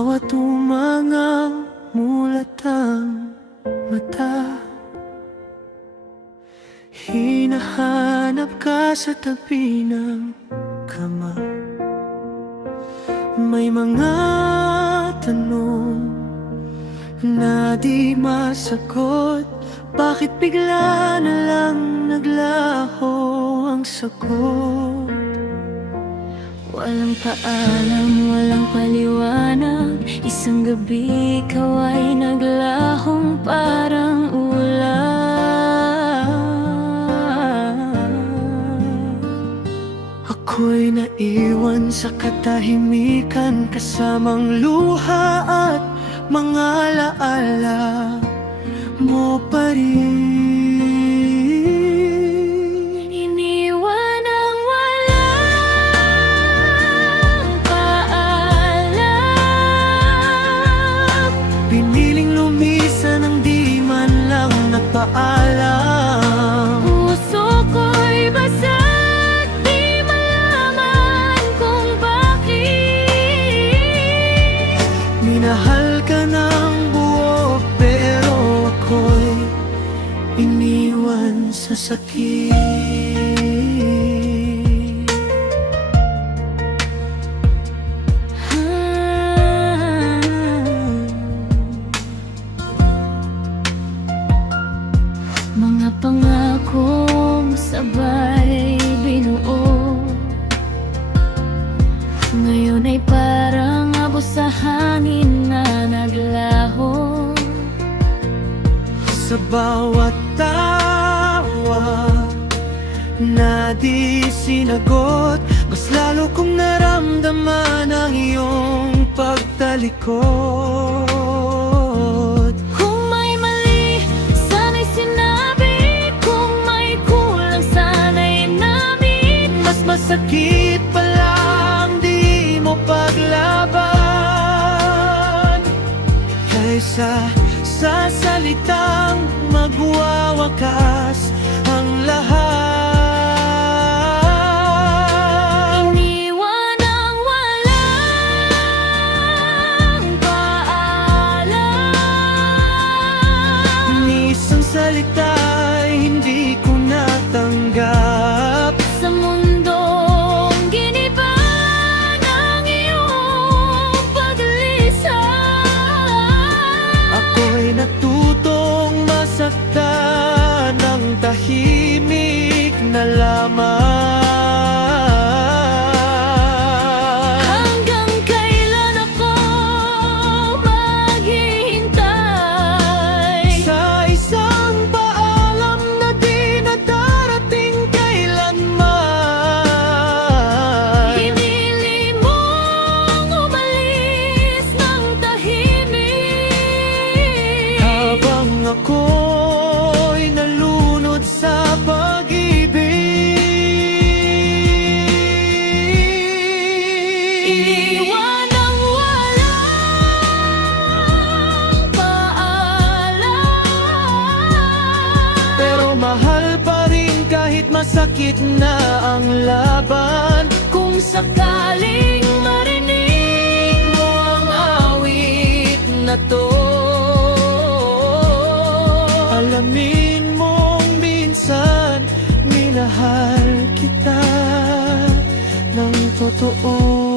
bawat umangang mulat ang mata. Hinahanap ka sa tabi ng kama. May mga tanong na di masagot. Bakit bigla na lang naglaho ang sagot? Walang paalam, walang paliwanag. Isang gabi ikaw ay naglahong parang ulan. Ako'y naiwan sa katahimikan, kasamang luha at mga alaala mo pa rin. Iniwan ang walang paalam. Piniling lumisan ng di man lang nagpaalam. Puso ko'y basag, di malaman kung bakit. Minahal ka ng buo pero ako'y iniwan sa sakit. Mga pangakong sabay binuo, ngayon ay parang abo sa hangin na naglaho. Sa bawat tawa na di sinagot, mas lalo kong naramdaman ang iyong pagtalikod. Kung may mali, sana'y sinabi. Kung may kulang, sana'y namin. Mas masakit palang di mo paglaban kaysa sa salitang magwawakas ang lahat. Iniwan ang walang paalam. Ni isang salita'y hindi ko natanggap. Sa mundong giniba ng iyong paglisan, Ako'y natutong masaktan ng tahimik na lamang. hanggang kailan ako maghihintay Sa isang paalam na di na darating kailanman. Pinili mong umalis ng tahimik, Habang ako'y nalunod sa pag-ibig. iniwan ang walang paalam. Pero mahal pa rin kahit masakit na ang laban. Kung sakaling marinig Mo ang awit na to, alamin mong minsan minahal kita ng totoo.